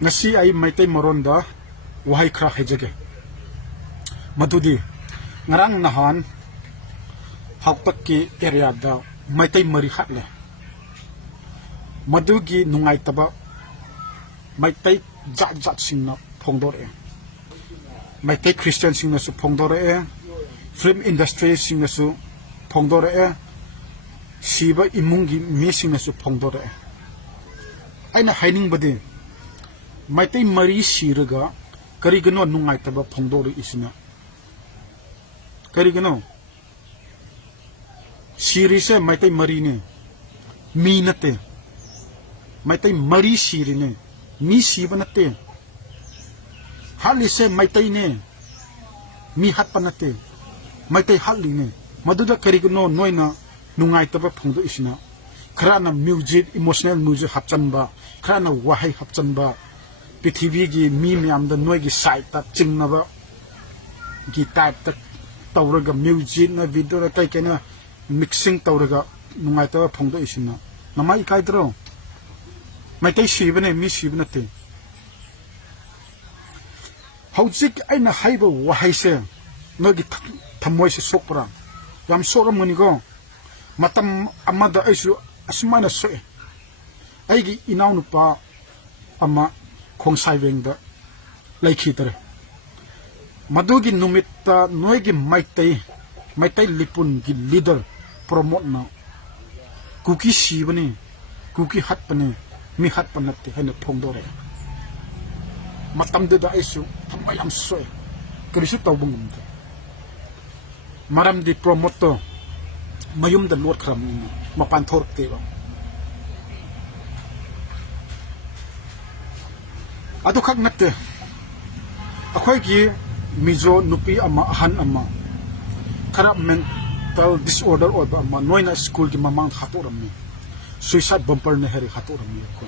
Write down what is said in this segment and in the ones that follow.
ngasi ay maitai maronda wahai khra hejage madudi ngarang nahan haktak ki area da maitai mari hatle madugi nungai taba maitai jat singna phongdore maitai Christian singna su phongdore film industry singna su phongdore siba imungi mi singna su phongdore aina haining badi maitai mari siraga karigano nungai taba phongdore isina karigano sirise maitai mari ne mi nate maitai mari siri ne mi siba nate halise maitai ne mi hatpa nate maitai hali ne maduda karigano noina nungai taba phongdo isina khana music emotional music hapchanba khana wahai hapchanba पृथ्वी की me ma'am नोई की side चिंगनब की type तौरग music ना video कई कई mixing तौरग नुंगाइतब फोंदो इसिना नमा इकाइद्रो मैतै सिबने मी सिब नते हौजिक आइना हाइब वहाइसे नोगी थमोइ से सोकरा याम सोरमनिगो मतम अमदा आइसु असमाना सोए आइगी इनाउ नुपा अमा खोंसाई वेंगदा लाइखितरे मदुगी नुमित्ता नोइगी मैतै लिपुन की लीडर प्रमोट ना कुकी सीबने कुकी हटपने मी हटपनते हैने फोंदोरे मतमदुदा आइसु थमयाम सोए करिसु तौबंगमदे मरमदी प्रमोट मयुमदा लोट खरम मपान थोरतेबा अदु खक नते अखोई की मिजो नुपी अमा अहन अमा खरा मेंटल डिसऑर्डर ओबा अमा नोइना स्कूल की ममांग हातोरमनी सुइसाइड बम्पर ने हेरि हातोरमनी को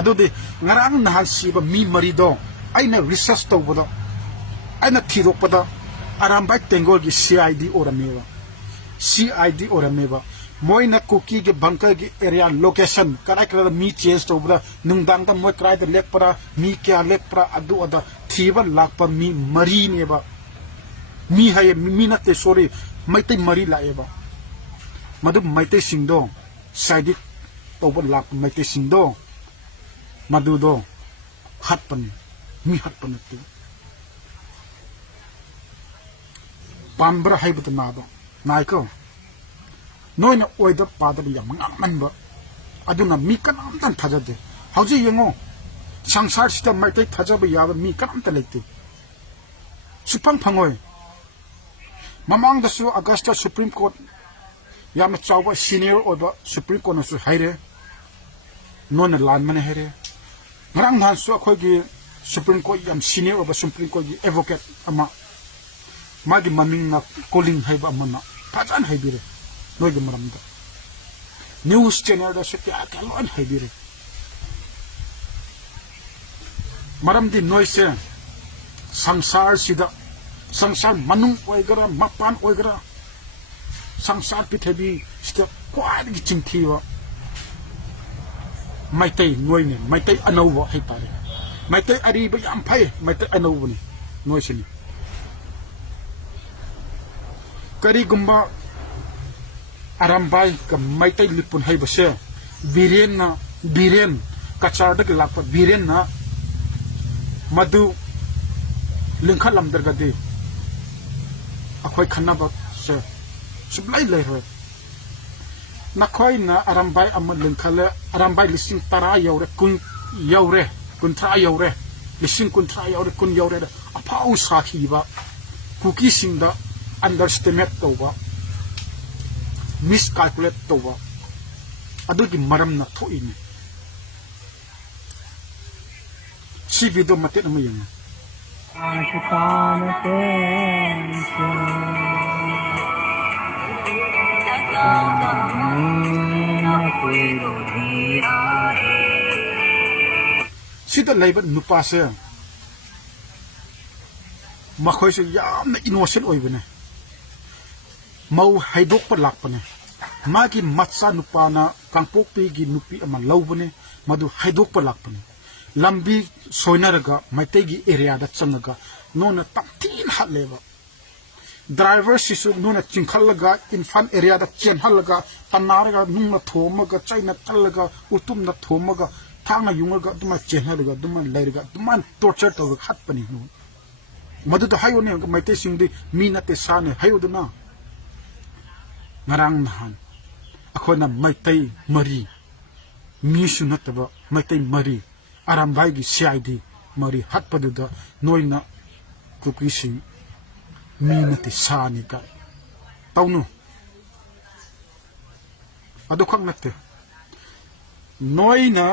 अदु दे ngarang nahan siba mi marido aina research tawbada aina thirokpada arambai tengol gi CID orameba moina cookie के bunker की area location करा करा मी change तो बड़ा नुंगदांग ता मोय क्राइ द लेक परा मी क्या लेक परा अदु अदा थीबा लाख पर मी मरी ने बा मी है मी नते सॉरी मैते मरी लाएबा मदु मैते सिंगदो साइड तो बा लाख मैते सिंगदो मदु दो हटपन मी हटपन ते पाम्बरा है बत ना दो नाइको नोइना ओइद पादब या मंगमनबा अदुना मी कनामतन थाजदे हौजी यंगो संसार सिदा मैतै थाजब याब मी कनामत लेते सुपंग फंगोय ममांग दसु अगस्त सुप्रीम कोर्ट याम चाव सीनियर ओबा सुप्रीम कोर्ट नसु हाइरे नोन लान मने हेरे ngरang han su khoi gi supreme court याम सीनियर ओबा सुप्रीम कोर्ट gi एडवोकेट अमा मागी ममिंग ना कोलिंग हाइबा मना फाजान हाइबिरे नोइग मरमदा न्यूज चैनल दा से क्या क्या लोन हाइबिरे मरमदी नोइसे संसार मनुंग ओइगरा मपान ओइगरा संसार पिथबी stay quad gi chingthiwa Meitei नोइने Meitei अनौवा है तारे मैतै अरिबा याम फै मैतै अनौवनी नोइसिनी करीगुम्बा आरामबाई का मैतै लिपुन है बसे बीरेन कचार दक लाप बीरेन ना मधु लिंखा लमदर गदे अखोई खन्ना बक से सुबलाई ले हो नखोई ना आरामबाई अम लिंखले आरामबाई लिसिंग तरा यौरे कुंथ्रा यौरे लिसिंग कुंथ्रा यौरे कुन यौरे अफाउ साखीबा कुकी सिंगदा अंडरस्टिमेट तौबा miscalculate तौबा अदुगी मरम न थोइने सी वीडियो मते न मयंग सिदा लेब नुपासे मखोइसे यामना इनोसेंट ओइबने मौ हाइदोक पर लापने मागी मत्सा नुपाना कांगपोकपी की नुपी अमा लौबने मधु हाइदोक पर लापने lambi soinaraga maitegi area da changaga nona tamtin hatleba driver sisu nuna chingkhallaga infan area da chen halaga tanaraga nungna thomaga chaina talaga utumna thomaga thanga yungaga duma chen halaga duma lairaga duma torture to khatpani nu madu da hayo ne maite singdi mina te sane hayo duna ngarang nahan akhona maitei mari mi su nataba maitei mari arambai gi CID mari hatpaduda noina kukising minati sani ka taunu adu khang natte noina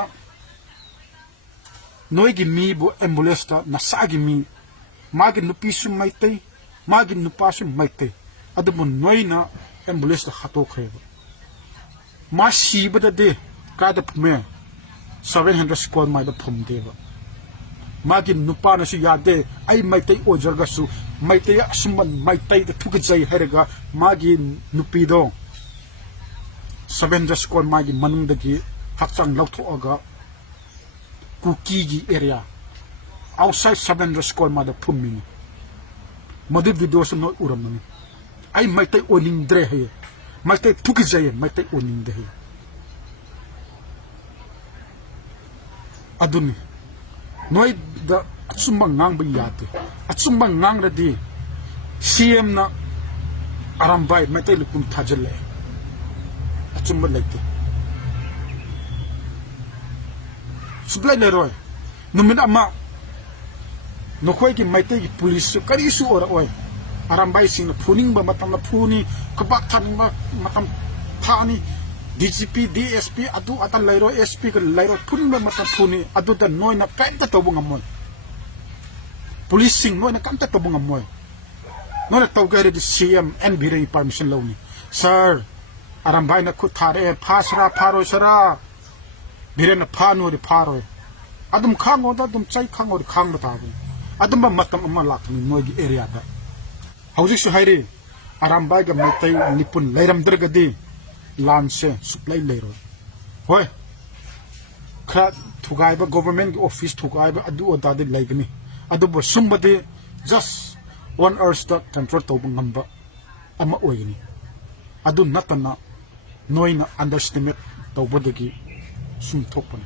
noigi mi bu ambulance ta nasagi mi magi nupi su maitei magi nupa su maitei adu bu noina ambulance ta khato kheba ma sibada de kada pume 700 squad mai da phum deba magi nupa na su yade ai maitei ojarga su maitei asumban maitei da thugajai herga magi nupi do 700 squad magi manung dagi hakchang lauthoaga kuki gi area outside 700 squad ma da phumini madu video so no uramani ai maitei oning dre he maitei thugajai maitei oning de he aduni noi da atsumba ngang ba yate atsumba ngang radi CM na arambai metai lupum thajale atsumba lekte sublai leroy numin ama nokhoi ki metai ki police kari su ora oi arambai sing phuning ba matam la phuni kabak than ba matam thani DGP DSP adu atan lairo SP ka lairo phuning ba matam phuni adu da noina kaimta tobu ngamoy police sing noina kamta tobu ngamoy noina tawgare di CM and bire permission lawni sir arambai na khuthare phasra pharo sara bire na phanu ri pharo adum khango da dum chai khango ri khang bata bu adum ba matam amma lakni noigi area da hauji su hairi arambai ga maitai nipun lairam dergadi lanse supply leiro hoy kha thugai ba government office thugai ba adu oda de laigni adu bo sumbade just 1 hour stock control to ngamba ama oyini adu natana noina underestimate to bodagi sum thokpani